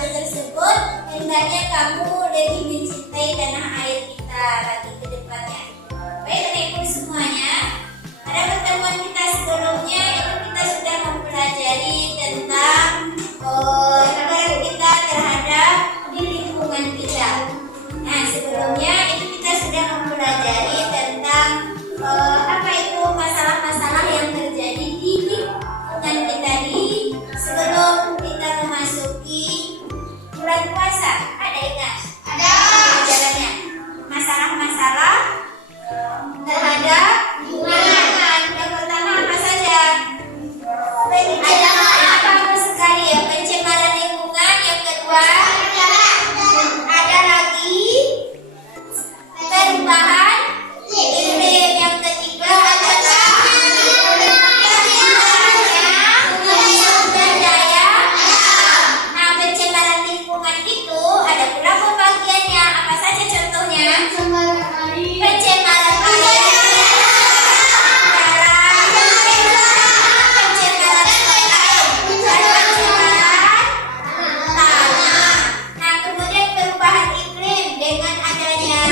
lagu tersebut, hendaknya kamu lebih mencintai tanah air kita lagi ke depannya. Baik adik-adikku semuanya, pada pertemuan kita sebelumnya itu kita sudah mempelajari tentang peran kita terhadap di lingkungan kita. Nah, sebelumnya itu kita sudah mempelajari tentang apa itu masalah-masalah yang terjadi di lingkungan kita sebelum kita memasuki bulan puasa. Ada ingat? Ada. Pelajarannya masalah-masalah terhadap lingkungan. Yang pertama apa saja? Ada bagus sekali ya, pencemaran lingkungan. Yang kedua ada lagi perubahan iklim. Yang ketiga adalah sumber daya. Nah, pencemaran lingkungan itu ada pula pembagiannya. Apa saja contohnya? Pencemaran air, nah, kemudian perubahan iklim. Dengan adanya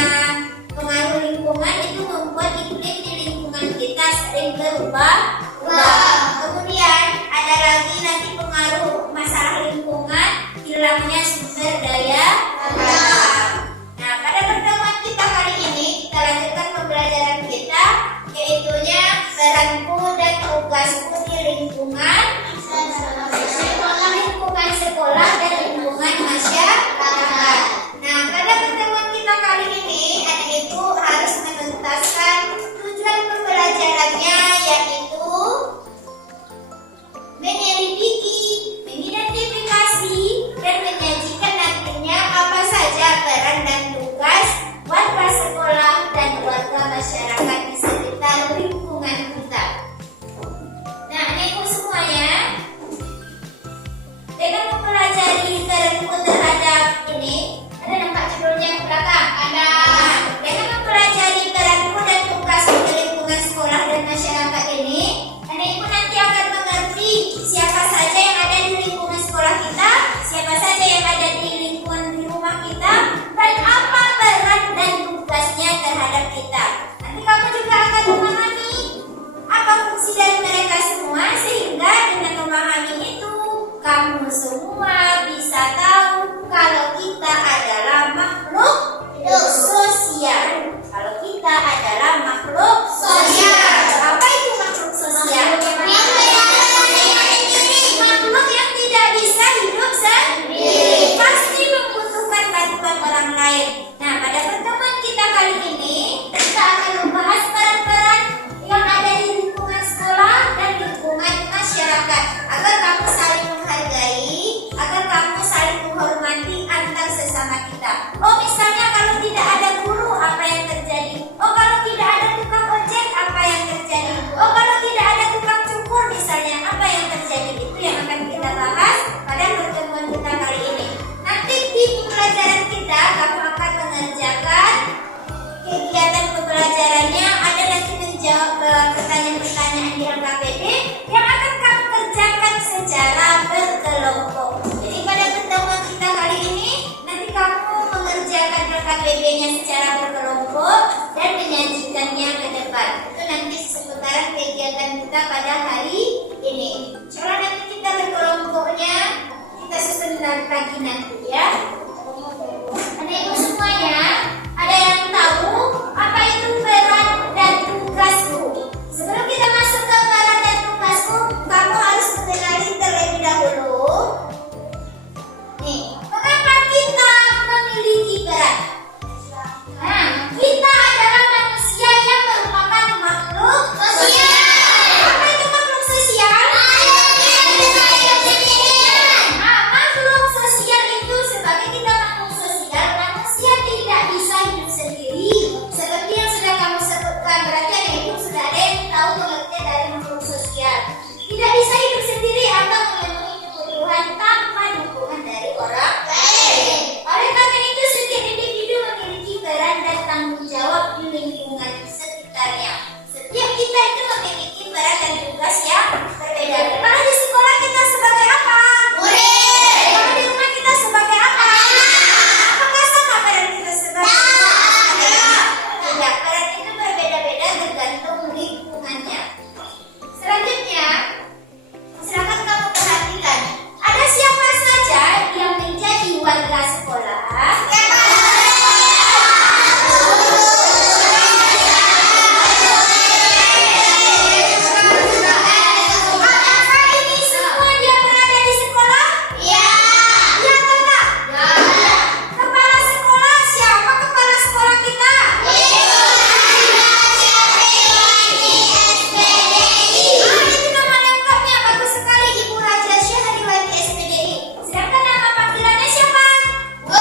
pengaruh lingkungan itu membuat iklim di lingkungan kita sering berubah. Kemudian ada lagi nanti pengaruh masalah lingkungan, hilangnya sumber daya alam. Nah, pada pertemuan kita kali ini kita lanjutkan pembelajaran kita, yaitunya peranku dan tugasku di lingkungan sekolah dan lingkungan masyarakat. Nah, pada pertemuan kita kali ini adik itu harus menuntaskan tujuan pembelajarannya, yaitu menyelidiki, mengidentifikasi, dan menyajikan nantinya apa saja peran dan tugas warga sekolah dan warga masyarakat di sekitar lingkungan kita. Nah, adik-adik semuanya, dengan mempelajari peranku terhadap ini, ada nampak judulnya ke belakang? Ada. Nah, dengan mempelajari peranku dan tugasku di lingkungan sekolah dan masyarakat ini, adik-adik nanti akan mengerti siapa saja yang ada di lingkungan sekolah kita, siapa saja yang ada di lingkungan di rumah kita, dan apa peran dan tugasnya terhadap kita. Nanti kamu juga akan memahami apa fungsi dari mereka semua, sehingga dengan memahami itu kamu semua bisa tahu kalau kita adalah makhluk sosial. Kalau kita adalah makhluk sosial. Apa itu makhluk sosial? Makhluk yang tidak bisa hidup sendiri, pasti membutuhkan bantuan orang lain. Nah, pada pertemuan kita kali ini kita akan membahas peran-peran yang ada di lingkungan sekolah dan lingkungan masyarakat, agar kamu saling menghargai, agar kamu saling menghormati antar sesama kita. Oh, misalnya kalau tidak ada guru, apa yang terjadi? Oh, kalau tidak ada tukang ojek, apa yang terjadi? Oh, kalau tidak ada tukang cukur misalnya, apa yang terjadi? Itu yang akan kita bahas pada pertemuan kita kali ini. Nanti di pembelajaran kita kamu akan mengerjakan kegiatan pembelajarannya, ada nanti menjawab pertanyaan-pertanyaan di LKPD yang akan kamu kerjakan secara berkelompok. Jadi pada pertemuan kita kali ini nanti kamu mengerjakan LKPD-nya secara berkelompok dan menyajikannya ke depan. Itu nanti seputaran kegiatan kita pada hari ini. Coba nanti kita berkelompoknya kita susun lagi nanti ya. Adik-adik semuanya, ada yang tahu apa itu peran dan tugasku? Sebelum kita masuk ke peran dan tugasku, kamu harus mengenali terlebih dahulu. Nih, mengapa kita memiliki peran? Nah, kita adalah manusia yang merupakan makhluk sosial. Apa itu makhluk sosial? Nah, makhluk sosial itu sebagai keluarga sekolah. Apakah ini semua dia berada di sekolah? Ya. Ya atau enggak? Ya. Kepala sekolah siapa kepala sekolah kita? Itu nama lengkapnya, bagus sekali, Ibu Raja Syahriwati SPDI. Sedangkan nama panggilannya siapa? Bu.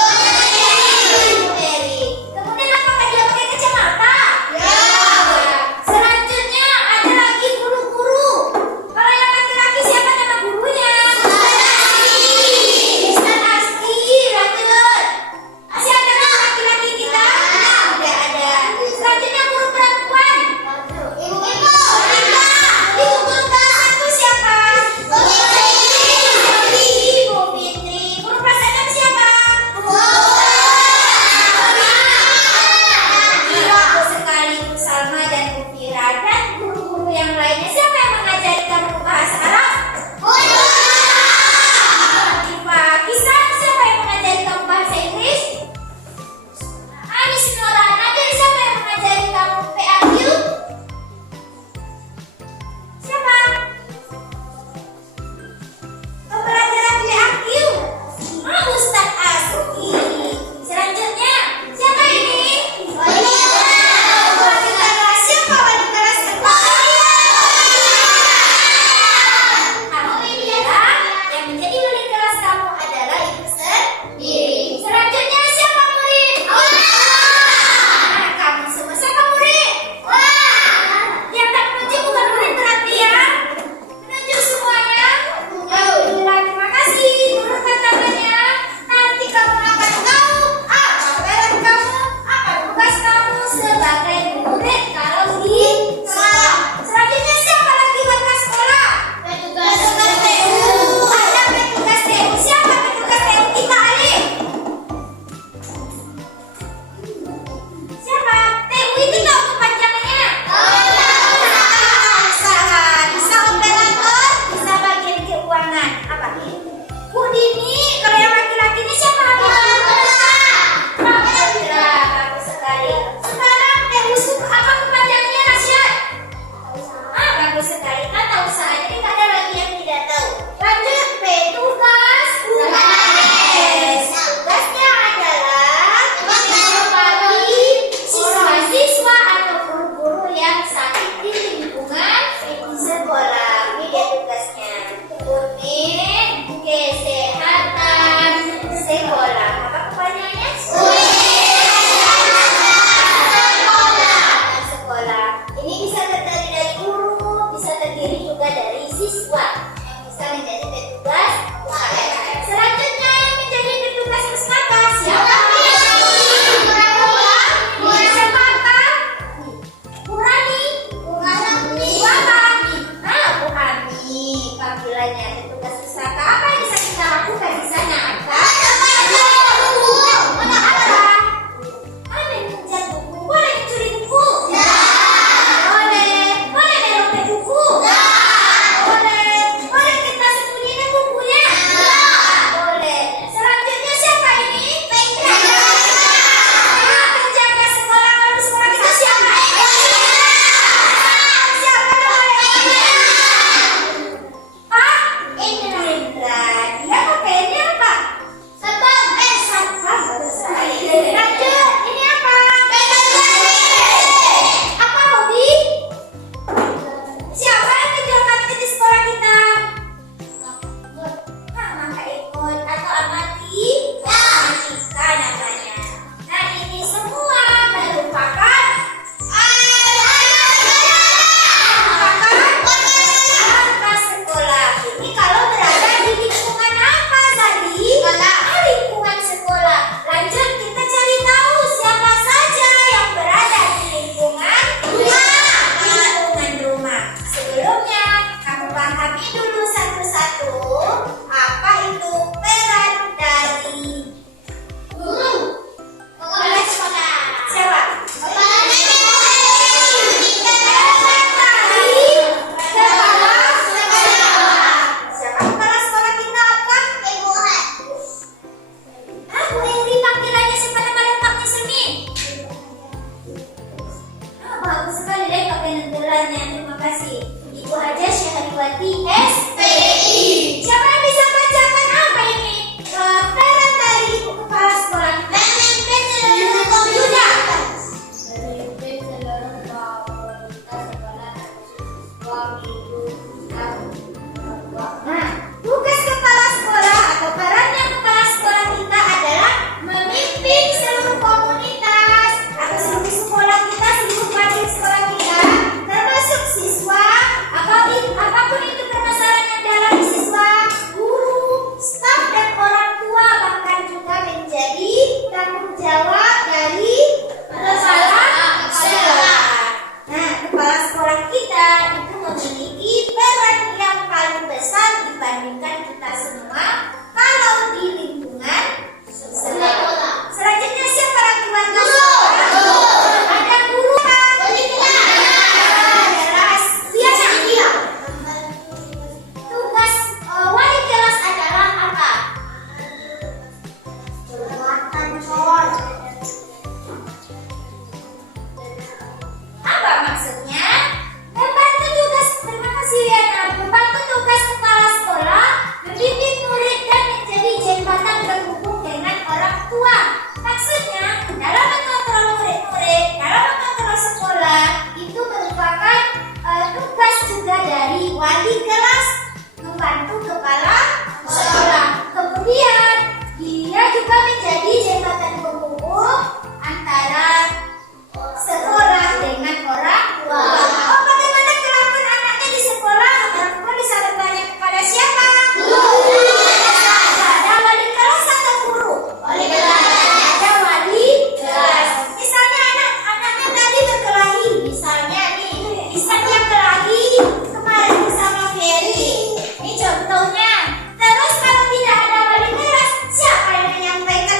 Santriwati SPI. Siapa yang bisa bacakan apa ini? Peran dari ibu kepala sekolah. Memimpin seluruh komunitas. Memimpin seluruh komunitas sekolah siswa guru Nah, tugas kepala sekolah atau perannya kepala sekolah kita adalah memimpin seluruh komunitas atau seluruh sekolah kita, seluruh pelajar sekolah kita, termasuk siswa, apapun itu permasalahan yang dialami siswa, guru, staf dan orang tua, bahkan juga menjadi tanggung jawab dari kepala sekolah. Nah, kepala sekolah kita itu memiliki peran yang paling besar dibandingkan kita semua kalau di lingkungan sekolah. Selanjutnya siapa lagi warga sekolah? Ada guru kan? Adalah Diana. Tugas wali kelas adalah apa? Apa maksudnya? Membantu tugas, terima kasih Liana. Membantu tugas kepala sekolah, mendidik murid dan menjadi jembatan penghubung dengan orang tua. Maksudnya, dalam mengontrol murid-murid, dalam mengontrol sekolah, itu merupakan tugas juga dari wali kelas, membantu kepala sekolah. Kemudian, dia juga menjadi jembatan penghubung antara sekolah dengan orang tua. Oh, bagaimana kelakuan anaknya di sekolah? Orang tua bisa bertanya kepada siapa? Ada wali kelas atau guru? Wali kelas. Ada wali kelas. Misalnya anaknya tadi berkelahi, misalnya nih, bisa dia kelahi kemarin bersama Ferry. Ini contohnya. Terus kalau tidak ada wali kelas, siapa yang menyampaikan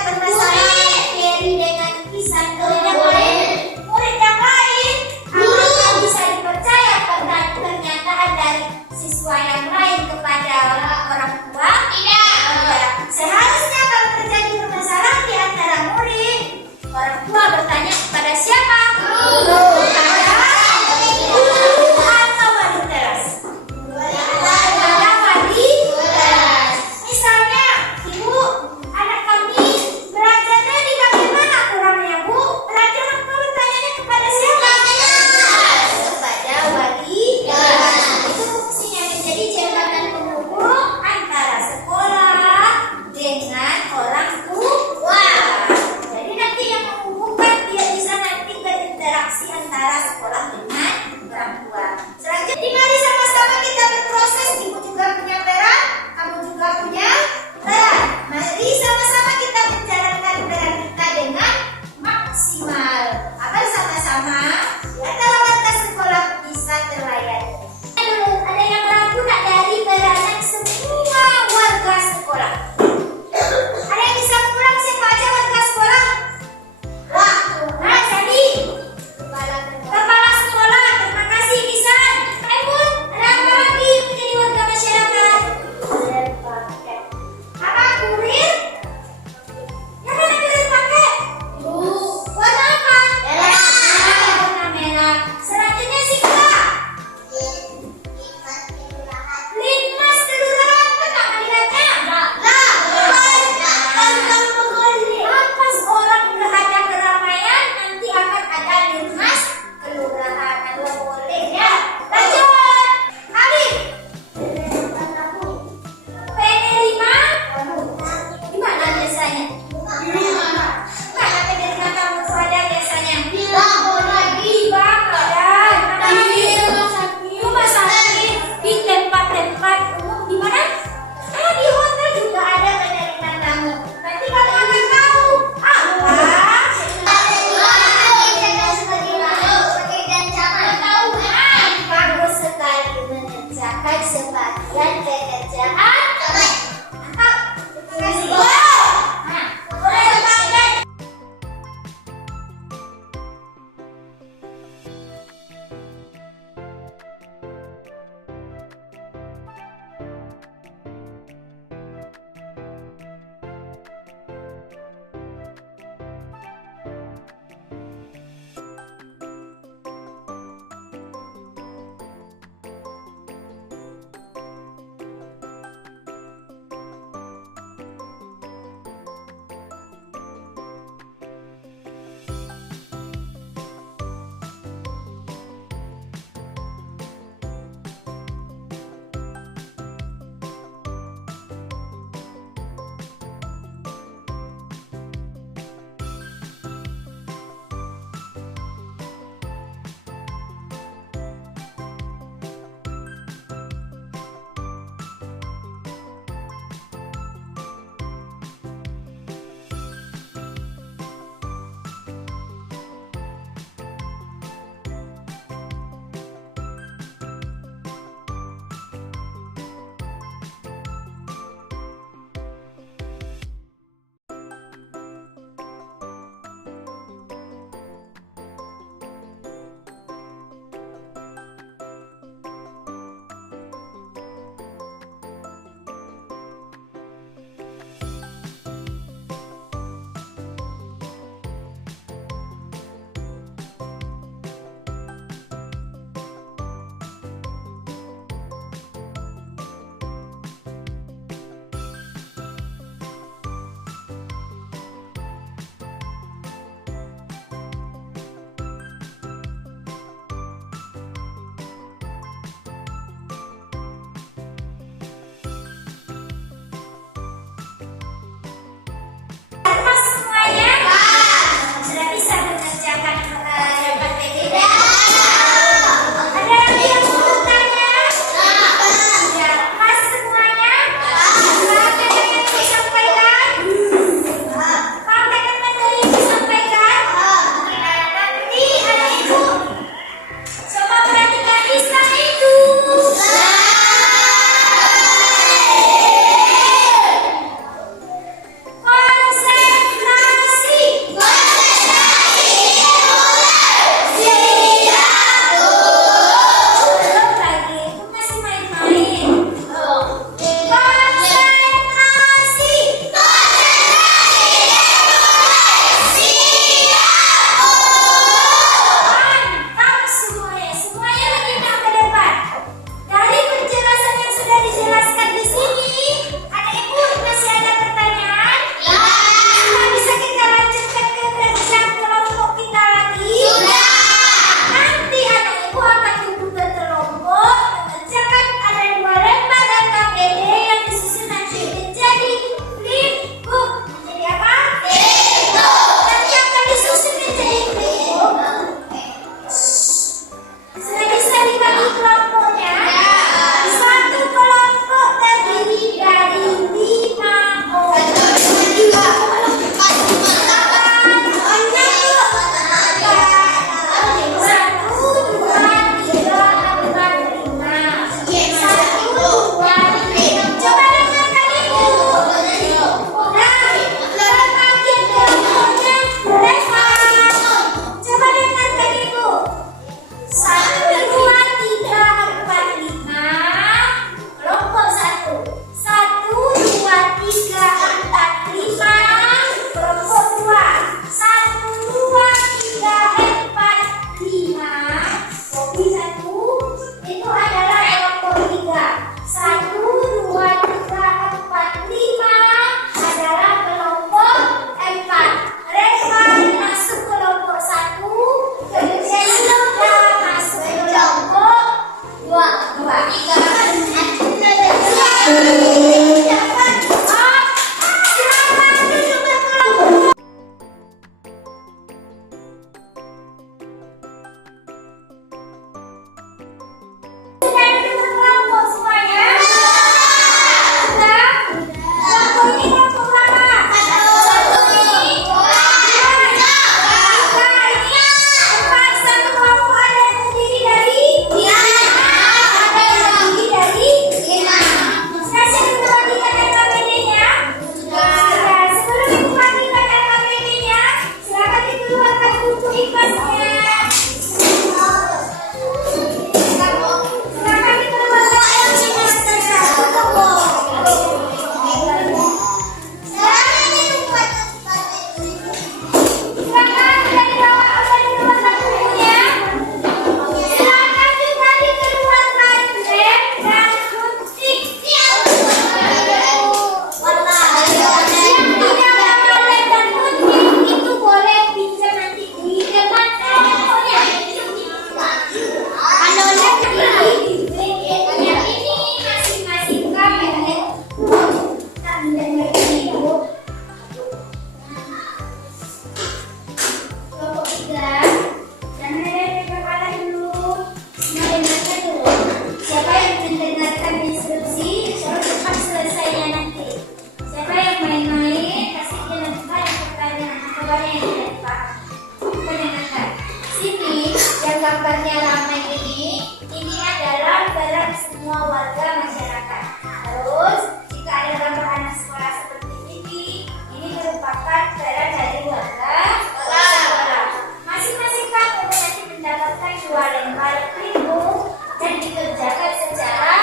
jawabannya yang tidak dipahami. Pendengarkan. Sini yang gambarnya ramai ini adalah peran semua warga masyarakat. Terus jika ada gambar anak sekolah seperti ini merupakan peran dari warga sekolah. Masing-masing kamu nanti mendapatkan 2 lembar keripik dan dikerjakan secara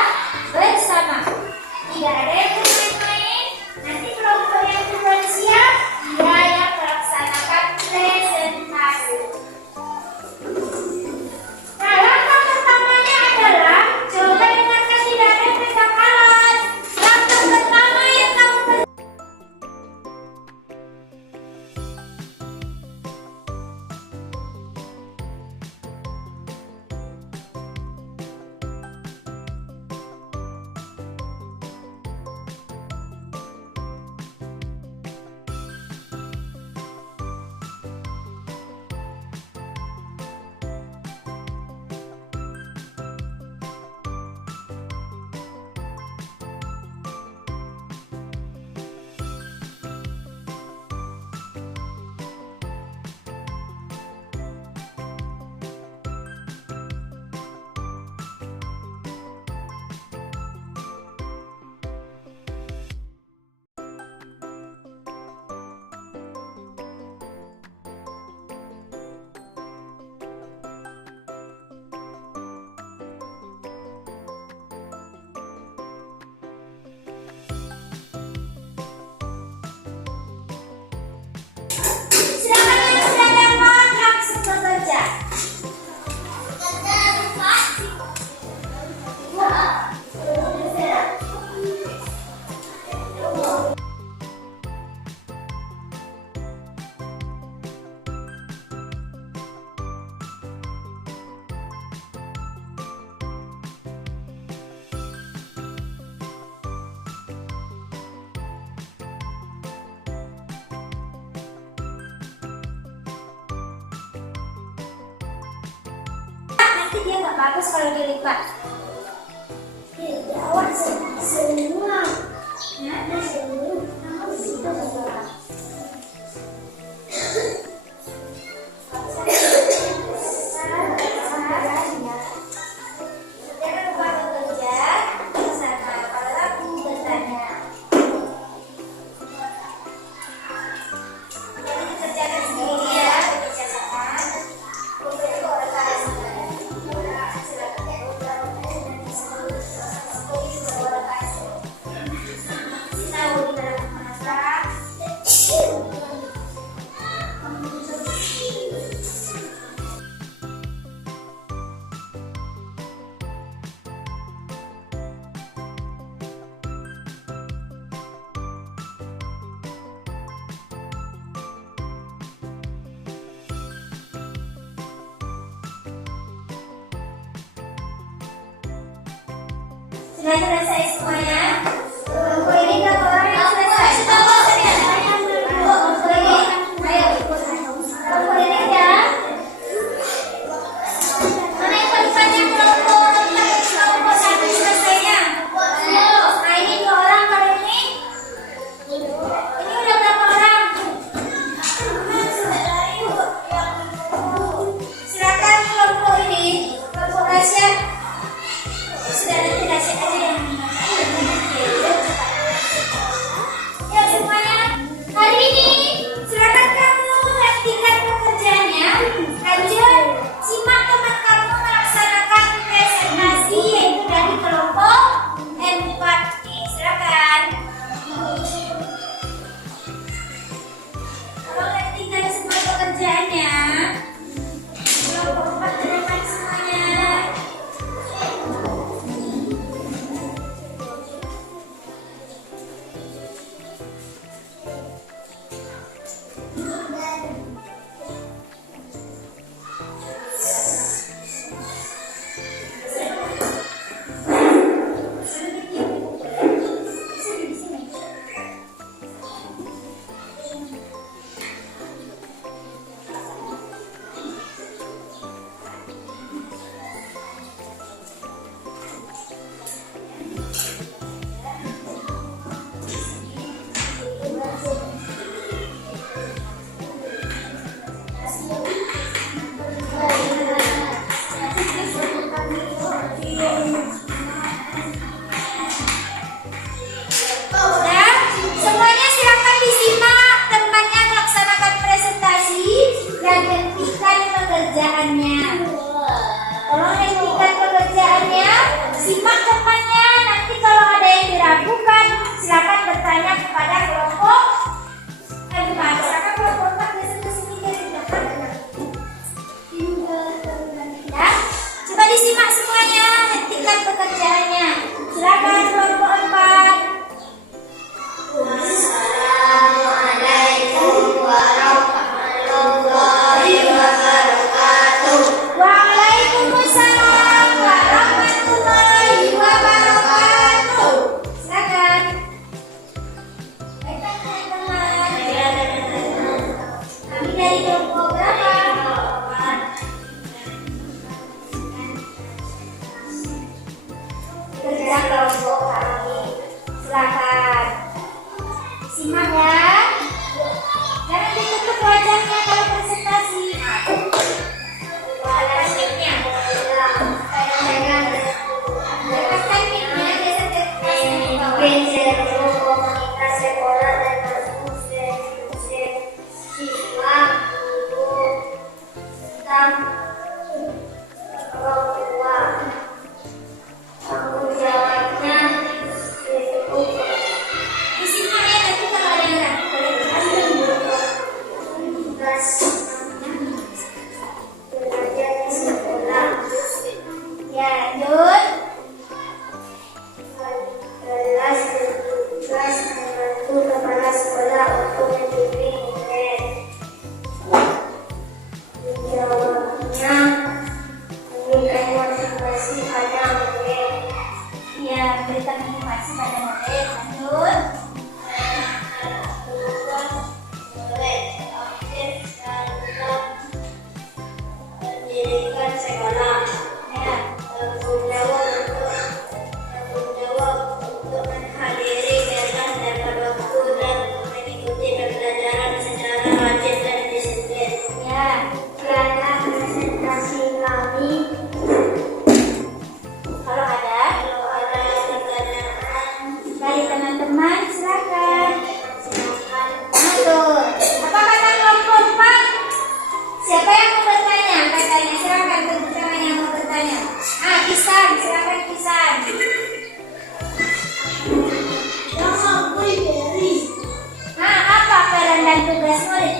bersama. Tidak ada yang bermain-main. Nanti kelompok yang duluan siap, dia yang melaksanakan presentasi. Nah, langkah pertamanya adalah coba dengarkan tidak ada yang pegang alat. Langkah pertama yang kamu silakan yang sudah dapat langsung bekerja. Nanti dia nggak bagus kalau dilipat. Jawab semua. Ada semua. Kamu sudah berapa? Sudah selesai semuanya? Kelompok ini berapa orang yang selesai? Kelompok ini, ayo ikut. Kelompok ini ya. Mana yang paling banyak kelompok 1 selesainya? Nah ini 2 orang kalau ini. Ini udah berapa orang? Silakan kelompok ini, kelompok rahasia. Sudah nanti nasi aja yang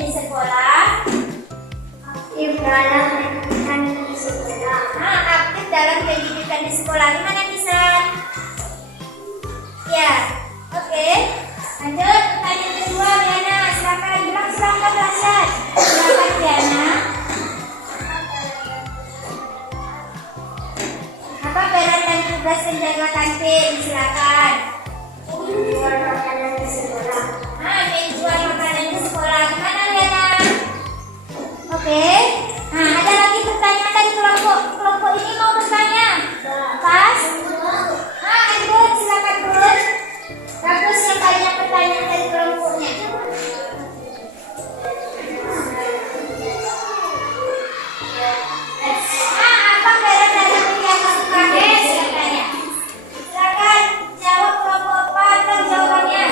di sekolah? Aktif dalam pendidikan di sekolah. Aktif dalam pendidikan di sekolah. Gimana bisa? Ya, oke. Lanjut, pertanyaan kedua, Diana. Silakan bilang silakan Rasyad. Silakan Diana. Apa peran dan tugas penjaga kantin? Silakan. Menjual makanan di sekolah. Menjual makanan di sekolah. Gimana Diana? Oke. Ada lagi pertanyaan dari kelompok ini mau bertanya? Pas? Lanjut, silakan Bun. Bagus yang banyak pertanyaan dari kelompoknya. Apa peran dari menjaga UKM? Silakan ya. Silakan jawab kelompok apa atau jawabannya.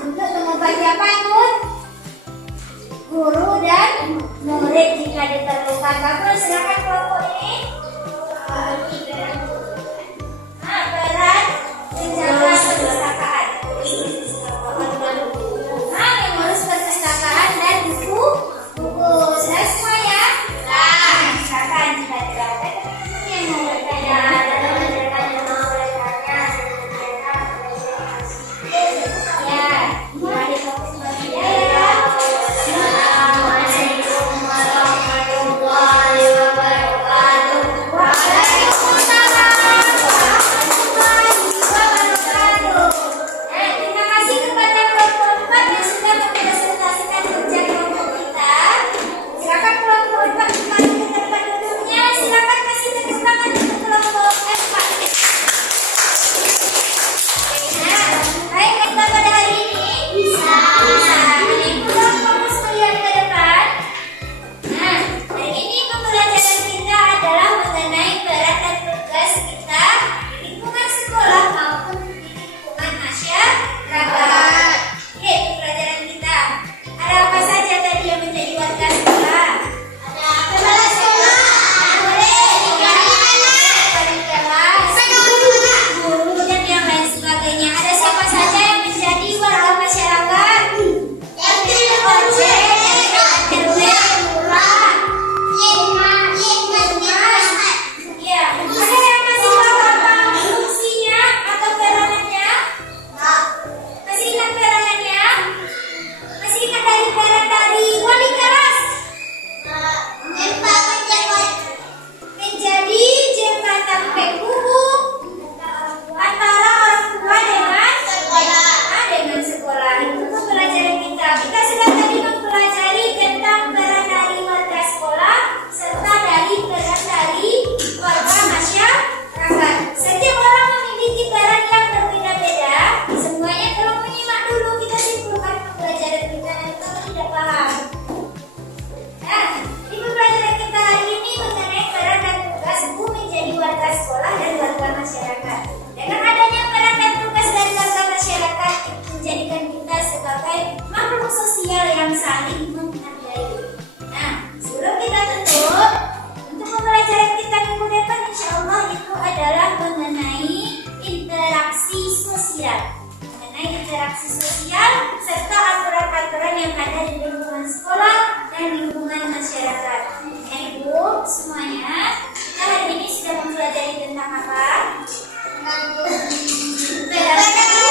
Untuk mengobati apa itu? Guru dan murid jika diperlukan. Bagus, silakan kelompok ini. Peran menjaga perpustakaan. Mengurus perpustakaan dan buku. Sudah semua ya? Silakan jika tidak ada teman-teman yang mau bertanya. Ya, mari fokus bekerja ya. Assalamualaikum warahmatullahi wabarakatuh. Waalaikumsalam warahmatullahi wabarakatuh. Terima kasih kepada kelompok 4 yang sudah mempresentasikan kerja kelompok kita. Silakan kelompok 4 kembali ke tempat duduknya. Silakan kasih tepuk tangan untuk kelompok 4. Baik, kita pada hari ini bisa pulang fokus melihat ke depan. Hari ini pembelajaran kita adalah mengenai peran dan tugas kita di lingkungan sekolah maupun di lingkungan masyarakat. Oke, pembelajaran kita. Ada apa saja tadi yang menjadi warga sekolah? Ada kepala sekolah, murid, wali kelas, guru dan yang lain sebagainya. Ada siapa saja yang menjadi warga masyarakat? RT, RW, lurah. Ya, ada yang masih tahu apa fungsinya atau peranannya? Masih ingat peranannya? Masih ingat dari peran dari wali kelas? Menjadi jembatan penghubung antara orang tua dengan sekolah. Itu pembelajaran kita. Kita sudah tadi mempelajari tentang peran dari warga sekolah serta dari peran dari warga masyarakat. Setiap orang memiliki peran yang berbeda-beda. Semuanya kalau menyimak dulu kita simpulkan pembelajaran kita dan kalau tidak paham. Di pembelajaran kita hari ini mengenai peran dan tugas Bu menjadi warga sekolah dan warga masyarakat. Dengan adanya peran dan tugas dari warga masyarakat menjadikan kita sebagai makhluk sosial yang saling menghargai. Sebelum kita tutup, untuk pembelajaran kita minggu depan insya Allah itu adalah mengenai interaksi sosial. Mengenai interaksi sosial serta aturan-aturan yang ada di lingkungan sekolah dan lingkungan masyarakat. Ibu semuanya, kita hari ini sudah mempelajari tentang apa? Peran